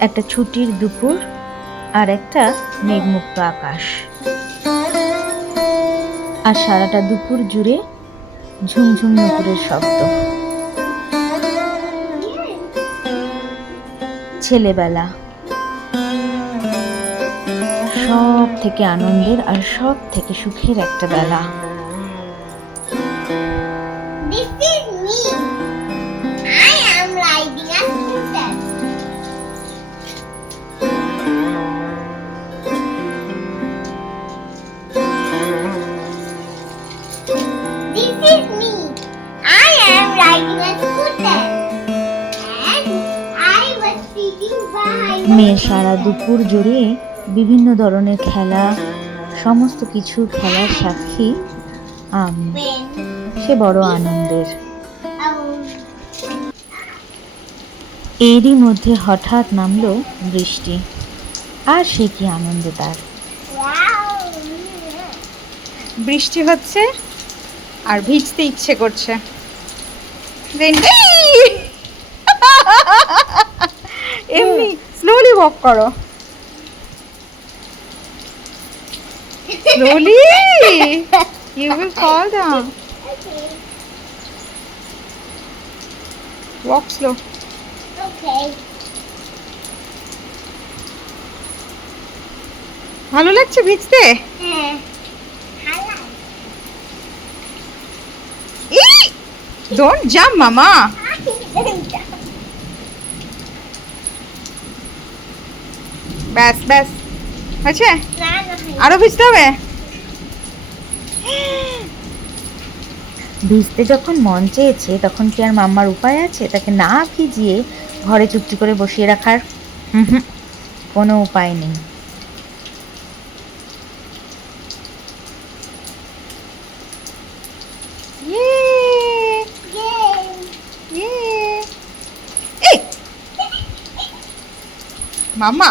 একটা ছুটির দুপুর আর একটা মেঘমুক্ত আকাশ। আর সারাটা দুপুর জুড়ে ঝুমঝুম নুপুরের শব্দ। ছেলেবেলা। সব থেকে আনন্দের আর সব থেকে সুখের একটা বেলা। মেয়ে সারা দুপুর জুড়ে বিভিন্ন ধরনের খেলা সমস্ত কিছু খেলার সাক্ষী আমি। সে বড় আনন্দের। এরই মধ্যে হঠাৎ নামলো বৃষ্টি। আর সে কি আনন্দ তার? বৃষ্টি হচ্ছে আর ভিজতে ইচ্ছে করছে। এমনি স্লোলি ওয়াক করো slowly you will fall down. Walk slow. ভালো লাগছে ভিজতে? হ্যাঁ ডোন্ট জাম্প মামা। ব্যাস ব্যাস। না আরও ভিজতে হবে? ভিজতে যখন মন চেয়েছে তখন কি আর মাম্মার উপায় আছে? তাকে না ভিজিয়ে ঘরে চুপটি করে বসিয়ে রাখার হুম কোনো উপায় নেই! Yay! এই! মামা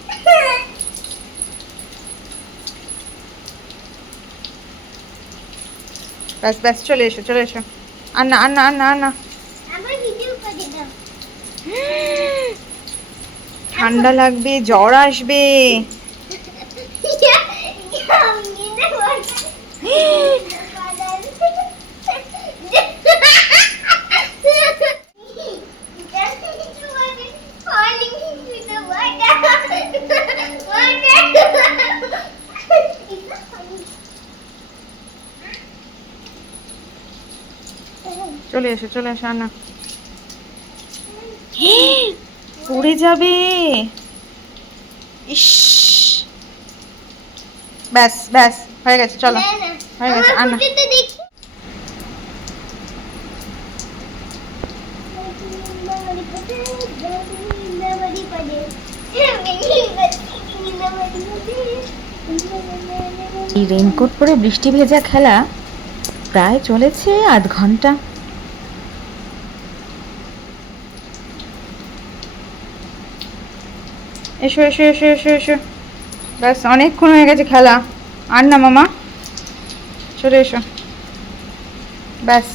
ব্যাস ব্যাস চলে এসো চলে এসো। আর না আর না আর না আর না ঠান্ডা লাগবে জ্বর আসবে। চলে এসে চলে এসো আনা না পড়ে যাবে। ইস। ব্যাস ব্যাস হয়ে গেছে চলো। হয়ে গেছে, আনা। এই রেইনকোট পরে বৃষ্টি ভেজা খেলা প্রায় চলেছে আধ ঘণ্টা। এসো এসো এসো এসো এসো। ব্যাস, অনেকক্ষণ হয়ে গেছে খেলা। আর না, মামা? চলে এসো। ব্যাস।